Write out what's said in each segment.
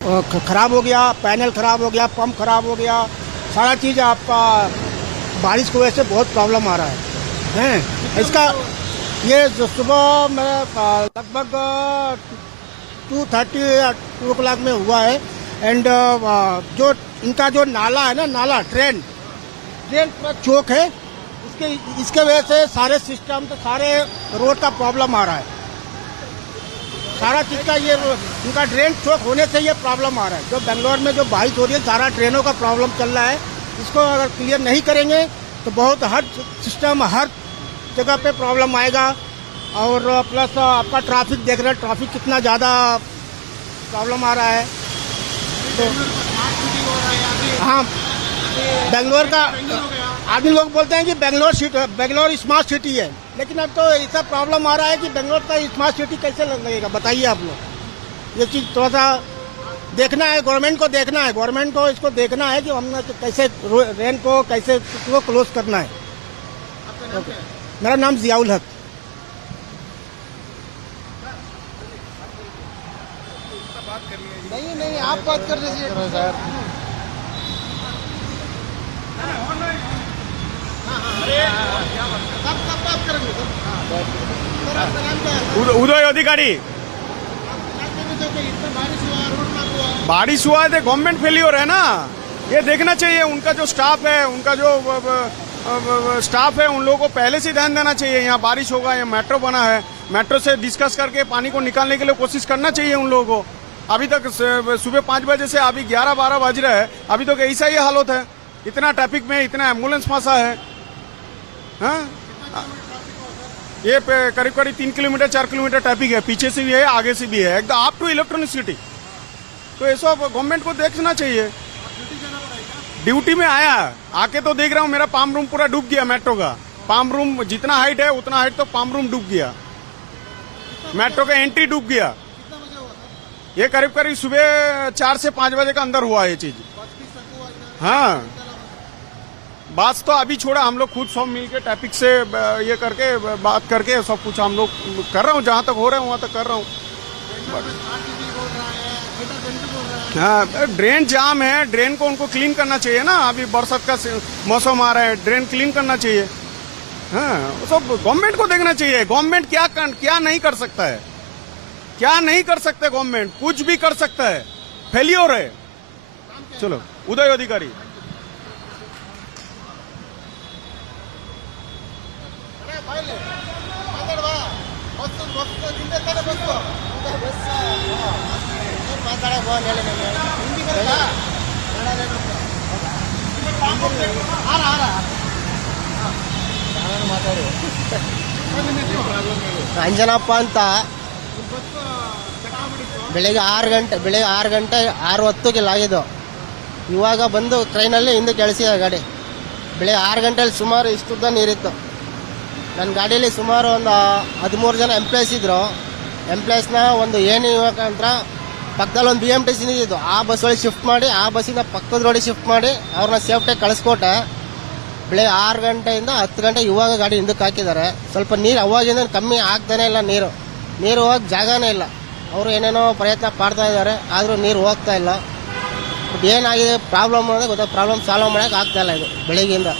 खराब हो गया, पैनल खराब हो गया, पंप खराब हो गया, सारा चीज़ आपका बारिश की वजह से बहुत प्रॉब्लम आ रहा है इसका। ये जो सुबह में लगभग 2:30 में हुआ है। एंड जो इनका जो नाला है ना, नाला ड्रेन पूरा चौक है, इसके वजह से सारे सिस्टम तो सारे रोड का प्रॉब्लम आ रहा है। सारा चीज़ का ये इनका ड्रेन चौक होने से ये प्रॉब्लम आ रहा है। जो बेंगलोर में जो बारिश हो रही है, सारा ट्रेनों का प्रॉब्लम चल रहा है। इसको अगर क्लियर नहीं करेंगे तो बहुत हर सिस्टम हर जगह पे प्रॉब्लम आएगा। और प्लस आपका ट्रैफिक देख रहे हैं, ट्रैफिक कितना ज़्यादा प्रॉब्लम आ रहा है। तो हाँ, बेंगलोर का आदमी लोग बोलते हैं कि बेंगलोर स्मार्ट सिटी है, लेकिन अब तो ऐसा प्रॉब्लम आ रहा है कि बेंगलोर का स्मार्ट सिटी कैसे लगेगा, बताइए आप लोग। ये चीज़ थोड़ा सा देखना है, गवर्नमेंट को देखना है, गवर्नमेंट को इसको देखना है कि हमने कैसे रेन को कैसे क्लोज करना है। मेरा नाम जियाउल हक। नहीं, आप बात कर लीजिए सर। उदय अधिकारी। बारिश हुआ है तो गवर्नमेंट फेलियर है ना, ये देखना चाहिए। उनका जो स्टाफ है, उनका जो स्टाफ है, उन लोगों को पहले से ध्यान देना चाहिए। यहाँ बारिश होगा, यहाँ मेट्रो बना है, मेट्रो से डिस्कस करके पानी को निकालने के लिए कोशिश करना चाहिए उन लोगों को। अभी तक सुबह 5 बजे से अभी 11-12 बज रहे हैं, अभी तक ऐसा ही हालत है। इतना ट्रैफिक में इतना एम्बुलेंस फंसा है। हाँ, ये करीब 3 किलोमीटर 4 किलोमीटर ट्रैफिक है, पीछे से भी है, आगे से भी है, एकदम अप टू इलेक्ट्रॉनिक सिटी। तो ये सब गवर्नमेंट को देखना चाहिए। ड्यूटी में आया, आके तो देख रहा हूँ मेरा पाम रूम पूरा डूब गया। मेट्रो का पाम रूम जितना हाइट है उतना हाइट तो पाम रूम डूब गया, मेट्रो का एंट्री डूब गया। ये करीब सुबह 4 से 5 बजे का अंदर हुआ ये चीज। हाँ, बात तो अभी छोड़ा, हम लोग खुद सब मिलके ट्रैफिक से ये करके बात करके सब कुछ हम लोग कर रहा हूँ, जहां तक हो रहा है वहां तक कर रहा हूँ। हाँ, ड्रेन जाम है, ड्रेन को उनको क्लीन करना चाहिए ना। अभी बरसात का मौसम आ रहा है, ड्रेन क्लीन करना चाहिए। हाँ, सब गवर्नमेंट को देखना चाहिए। गवर्नमेंट क्या नहीं कर सकता है, क्या नहीं कर सकते। गवर्नमेंट कुछ भी कर सकता है, फेलियर है। चलो, उदय अधिकारी। ಅಂಜನಪ್ಪ ಅಂತ ಬೆಳಿಗ್ಗೆ 6 ಗಂಟೆ 6:10ಗೆ ಲಾಗಿದ್ದು. ಇವಾಗ ಬಂದು ಟ್ರೈನಲ್ಲಿ ಹಿಂದೆ ಕೆಳಿಸಿದ ಗಾಡಿ. ಬೆಳಿಗ್ಗೆ 6 ಗಂಟೆಯಲ್ಲಿ ಸುಮಾರು ಇಷ್ಟುದ್ದ ನೀರಿತ್ತು. ನನ್ನ ಗಾಡಿಯಲ್ಲಿ ಸುಮಾರು ಒಂದು 13 ಜನ ಎಂಪ್ಲಾಯ್ಸ್ ಇದ್ರು. ಎಂಪ್ಲಾಯ್ಸ್ನ ಒಂದು ಏನು ಇವಾಗಂತ್ರ ಪಕ್ಕದಲ್ಲಿ ಒಂದು BMTC ನಿಂತಿದ್ದು, ಆ ಬಸ್ ಒಳಗೆ ಶಿಫ್ಟ್ ಮಾಡಿ, ಆ ಬಸ್ಸಿಂದ ಪಕ್ಕದ ರೋಡಿಗೆ ಶಿಫ್ಟ್ ಮಾಡಿ ಅವ್ರನ್ನ ಸೇಫ್ಟಿಯಾಗಿ ಕಳಿಸ್ಕೊಟ್ಟೆ. ಬೆಳಿಗ್ಗೆ 6 ಗಂಟೆಯಿಂದ 10 ಗಂಟೆ ಇವಾಗ ಗಾಡಿ ಹಿಂದಕ್ಕೆ ಹಾಕಿದ್ದಾರೆ. ಸ್ವಲ್ಪ ನೀರು ಅವಾಗಿಂದ ಕಮ್ಮಿ ಆಗ್ತಾನೆ ಇಲ್ಲ, ನೀರು ಹೋಗಕ್ಕೆ ಜಾಗನೇ ಇಲ್ಲ. ಅವರು ಏನೇನೋ ಪ್ರಯತ್ನ ಪಡ್ತಾ ಇದ್ದಾರೆ, ಆದರೂ ನೀರು ಹೋಗ್ತಾ ಇಲ್ಲ. ಬಟ್ ಏನಾಗಿದೆ ಪ್ರಾಬ್ಲಮ್ ಅಂದರೆ ಗೊತ್ತಾ, ಪ್ರಾಬ್ಲಮ್ ಸಾಲ್ವ್ ಮಾಡೋಕೆ ಆಗ್ತಾ ಇಲ್ಲ ಇದು ಬೆಳಿಗ್ಗೆಯಿಂದ.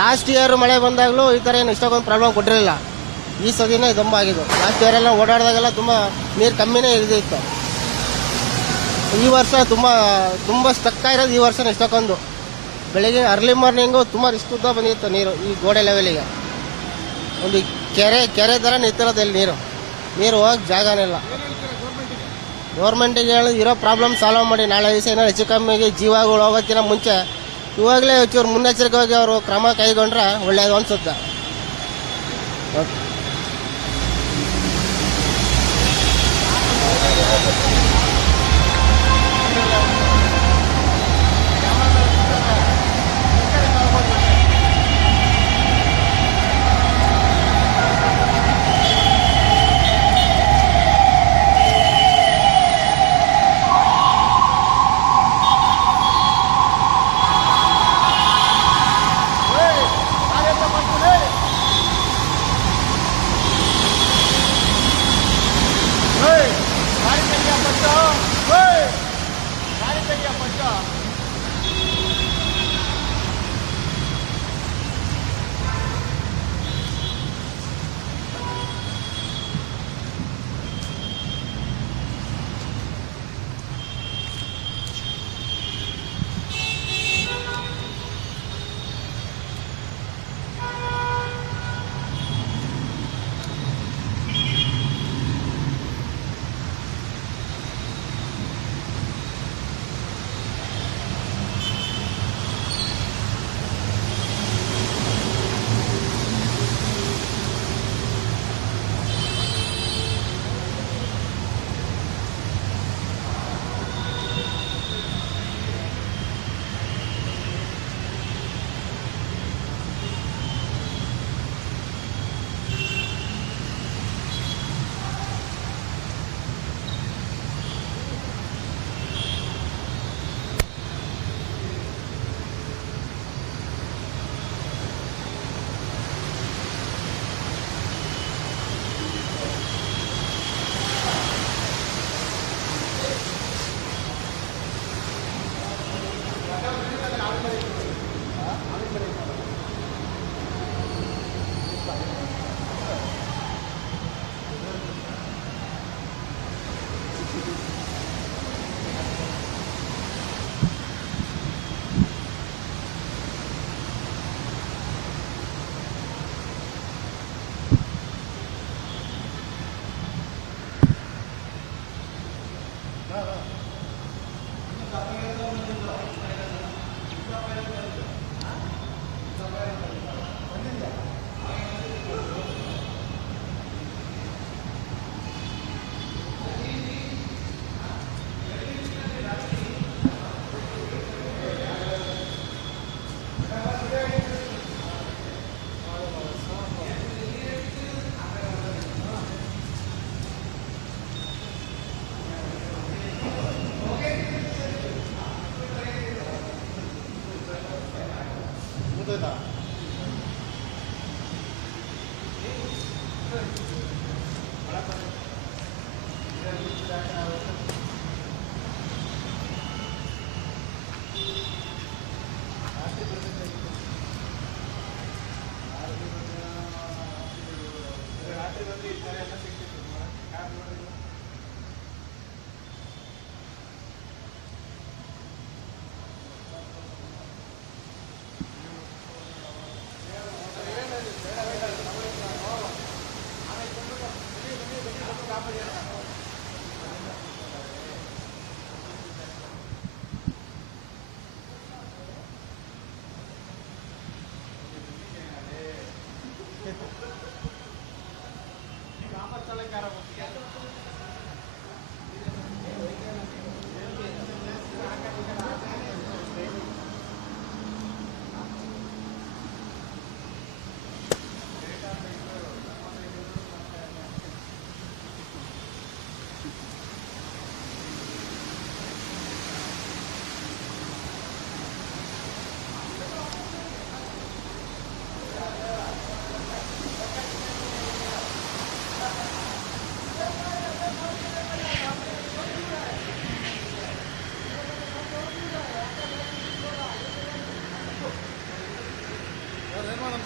ಲಾಸ್ಟ್ ಇಯರ್ ಮಳೆ ಬಂದಾಗಲೂ ಈ ಥರ ಏನು ಇಷ್ಟೊಂದು ಪ್ರಾಬ್ಲಮ್ ಕೊಟ್ಟಿರಲಿಲ್ಲ. ಈ ಸದಿನೇ ತುಂಬ ಆಗಿದ್ದು. ಲಾಸ್ಟ್ ಇಯರ್ ಎಲ್ಲ ಓಡಾಡಿದಾಗೆಲ್ಲ ತುಂಬ ನೀರು ಕಮ್ಮಿನೇ ಇತ್ತು. ಈ ವರ್ಷ ತುಂಬ ಸ್ಟಕ್ ಆಗಿರೋದು ಈ ವರ್ಷ ಇಷ್ಟಕ್ಕೊಂದು. ಬೆಳಿಗ್ಗೆ ಅರ್ಲಿ ಮಾರ್ನಿಂಗು ತುಂಬ ಇಷ್ಟುದ್ದ ಬಂದಿತ್ತು ನೀರು, ಈ ಗೋಡೆ ಲೆವೆಲಿಗೆ. ಒಂದು ಕೆರೆ ಥರ ನಿಂತಿರೋದು ಇಲ್ಲಿ ನೀರು ಹೋಗಕ್ಕೆ ಜಾಗನೇ ಇಲ್ಲ. ಗೌರ್ಮೆಂಟಿಗೆ ಹೇಳಿ ಇರೋ ಪ್ರಾಬ್ಲಮ್ ಸಾಲ್ವ್ ಮಾಡಿ, ನಾಳೆ ದಿವಸ ಏನೋ ಹೆಚ್ಚು ಕಮ್ಮಿಗೆ ಜೀವಗಳು ಹೋಗೋಕ್ಕಿಂತ ಮುಂಚೆ ಇವಾಗಲೇ ಒಂಚೂರು ಮುನ್ನೆಚ್ಚರಿಕೆಯಾಗಿ ಅವರು ಕ್ರಮ ಕೈಗೊಂಡ್ರೆ ಒಳ್ಳೆಯದು ಅನಿಸುತ್ತೆ.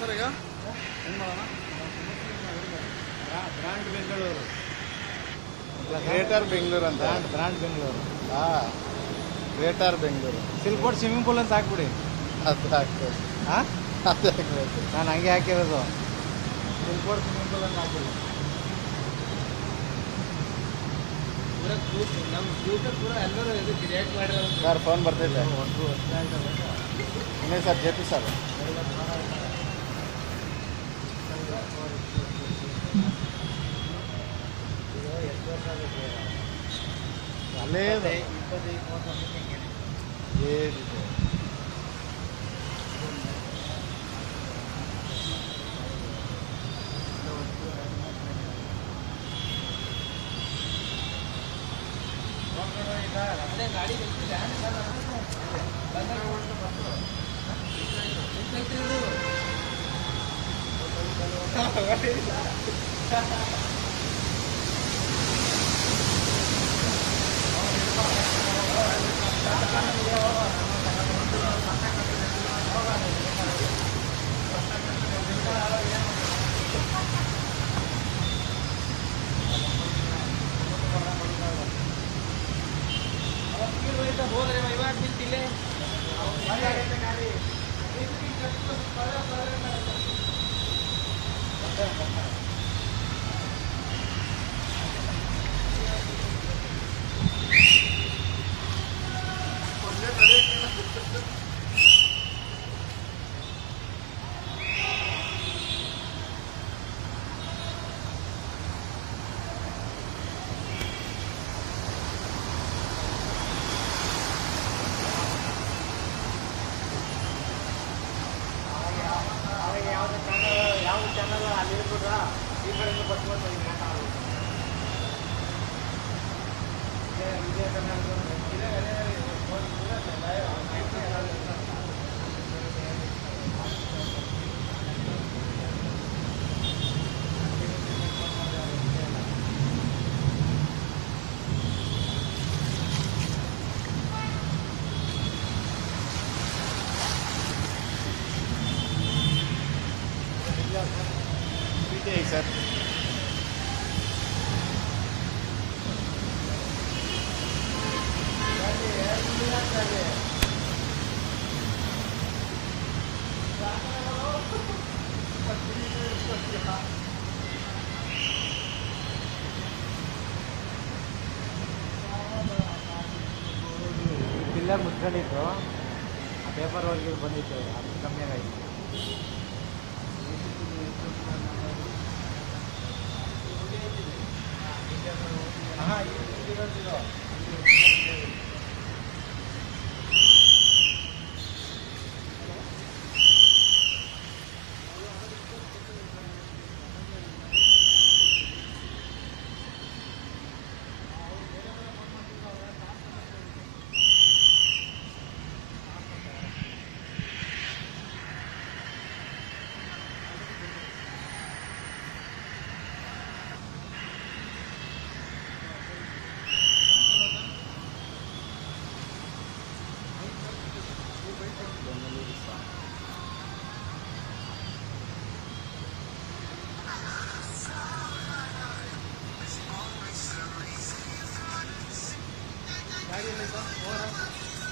ಸರ್ ಈಗ ಏನು ಮಾಡೋಣ? ಬ್ರ್ಯಾಂಡ್ ಬೆಂಗಳೂರು, ಗ್ರೇಟರ್ ಬೆಂಗಳೂರು ಅಂತ. ಬ್ರ್ಯಾಂಡ್ ಬೆಂಗಳೂರು, ಹಾಂ, ಗ್ರೇಟರ್ ಬೆಂಗಳೂರು. ಸಿಲ್ಕೋಟ್ ಸ್ವಿಮ್ಮಿಂಗ್ ಪೂಲ್ ಅಂತ ಹಾಕ್ಬಿಡಿ. ಅದು ಹಾಕ್ಬೇಕು. ಹಾಂ, ಅದು ಹಾಕ್ಬೇಕು. ನಾನು ಹಂಗೆ ಹಾಕಿರೋದು. ಸಿಲ್ಕೋಟ್ ಸ್ವಿಮ್ಮಿಂಗ್ ಪೂಲ್ ಅಂತ ಹಾಕ್ಬಿಡಿ. ನಮ್ಮ ಫ್ಯೂಚರ್ ಪೂರ ಎಲ್ಲರೂ ಇದು ಕ್ರಿಯೇಟ್ ಮಾಡಿರೋದು. ಸರ್ ಫೋನ್ ಬರ್ತೈತೆ. ಒಂದು ವರ್ಷ ಆಯ್ತಲ್ಲ ಇನ್ನೇ ಸರ್ ಜೆ ಪಿ ಸರ್. ಅಲ್ಲೇ ಏನಿದೆ ಗಾಡಿ ಹೋದ್ರೆ ಇವಾಗ ನಿಂತಿಲ್ಲೇ ಯಾವ ಚಾನಲ್ ಅಲ್ಲಿ ಇರ್ಬೋದಾ? ಈ ಕಡೆಯಿಂದ ಬರ್ಬೋದು. ವಿಜಯ ಕರ್ನಾಟಕ ಸರ್. ಪಿಲ್ಲರ್ ಮುಚ್ಕೊಂಡಿತ್ತು, ಆ ಪೇಪರ್ ವರ್ಕ್ ಬಂದಿತ್ತು, ಅದು ಕಮ್ಮಿ ಆಗಾಯ್ತು.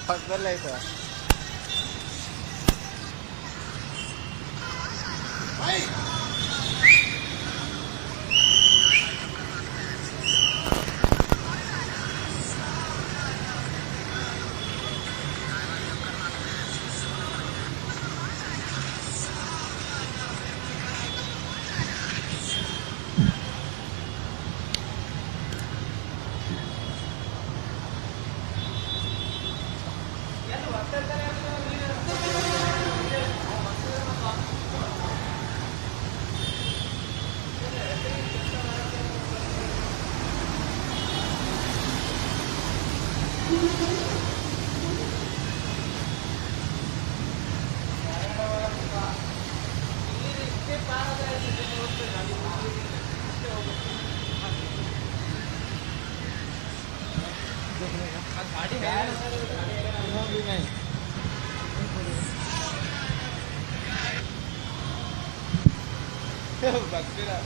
ಪಕ್ಕದಲ್ಲೇ ಐತೆ ಬರ್ತೀರಾ